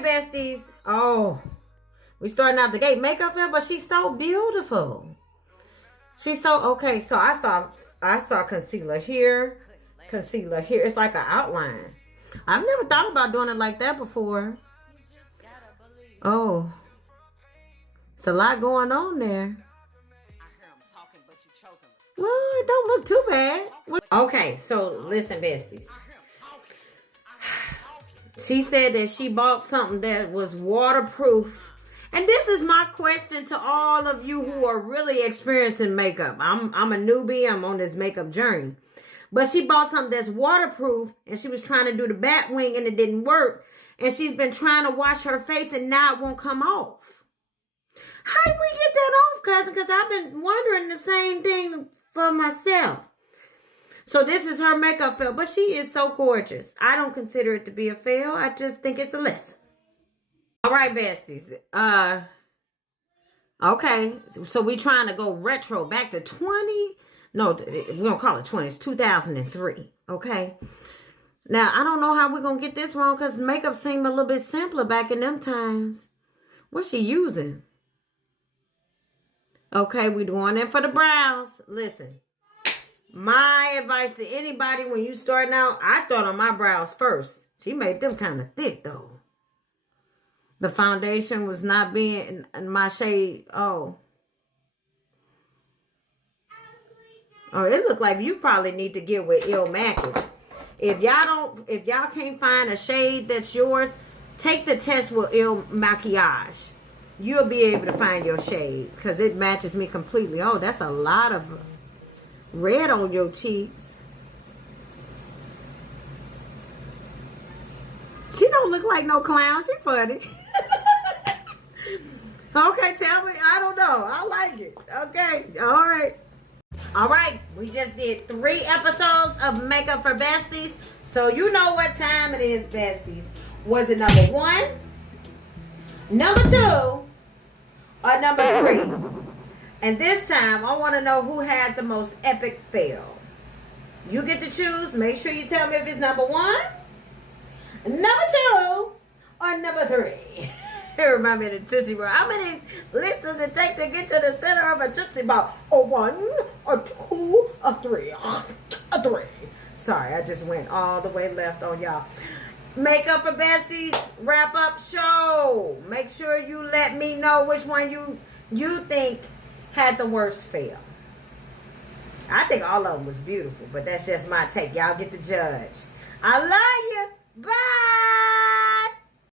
right, besties. Oh, we starting out the gate. Makeup fail, but she's so beautiful. She's so okay. So I saw concealer here, concealer here. It's like an outline. I've never thought about doing it like that before. Oh, it's a lot going on there. Well, it don't look too bad. Okay, so listen, besties. She said that she bought something that was waterproof. And this is my question to all of you who are really experiencing makeup. I'm a newbie. I'm on this makeup journey. But she bought something that's waterproof, and she was trying to do the bat wing, and it didn't work. And she's been trying to wash her face, and now it won't come off. How did we get that off, cousin? Because I've been wondering the same thing for myself. So this is her makeup fail, but she is so gorgeous. I don't consider it to be a fail. I just think it's a lesson. All right, besties. Okay, so we trying to go retro back to 20. No, we don't call it 20. It's 2003. Okay. Now, I don't know how we're going to get this wrong because makeup seemed a little bit simpler back in them times. What's she using? Okay, we're doing it for the brows. Listen, my advice to anybody when you starting out, I start on my brows first. She made them kind of thick, though. The foundation was not being in my shade. Oh, it looked like you probably need to get with Il Makiage. If y'all can't find a shade that's yours, take the test with Il Makiage. You'll be able to find your shade because it matches me completely. Oh, that's a lot of red on your cheeks. She don't look like no clown. She funny. Okay, tell me. I don't know. I like it. Okay. All right. All right. We just did 3 episodes of Makeup for Besties. So you know what time it is, besties. Was it number 1, number 2, or number 3? And this time, I want to know who had the most epic fail. You get to choose. Make sure you tell me if it's number 1, number 2, or number 3. It reminds me of the Tootsie Roll. How many licks does it take to get to the center of a Tootsie Ball? A 1, a 2, a 3. A 3. Sorry, I just went all the way left on y'all. Makeup for Besties wrap up show. Make sure you let me know which one you think had the worst fail. I think all of them was beautiful, but that's just my take. Y'all get to judge. I love you. Bye.